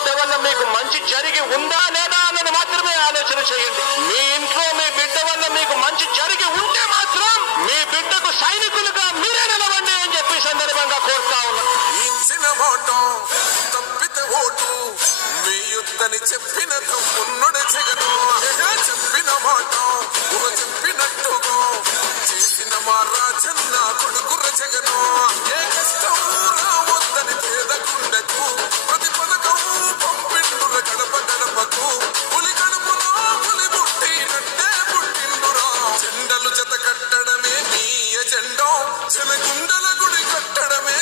బిడ్డ వల్ల మీకు మంచి జరిగి ఉందా లేదా అన్నది మాత్రమే ఆలోచన చేయండి. మీ ఇంట్లో మీ బిడ్డ వల్ల మీకు మంచి జరిగి ఉంటే మాత్రం మీ బిడ్డకు సైనికులుగా మీరే నిలవండి అని చెప్పి సందర్భంగా కోరుతా ఉన్నా. తప్పితే ఓటు వేయొద్దని చెప్పిన తమ్మున్నోడే జగను, చెప్పిన మాట చెప్పినట్టుగా చేసిన మా రాజన్న కొడుకుర జగను. ఏ కష్టం రావద్దని పేద గుండెకు ప్రతి పథకం పంపిండుర గడప గడపకు. పులి గడపలో పులి పుట్టినట్టే పుట్టిండురా. జెండలు జత కట్టడమే నీ ఎజెండో, జనగుండల గుడి కట్టడమే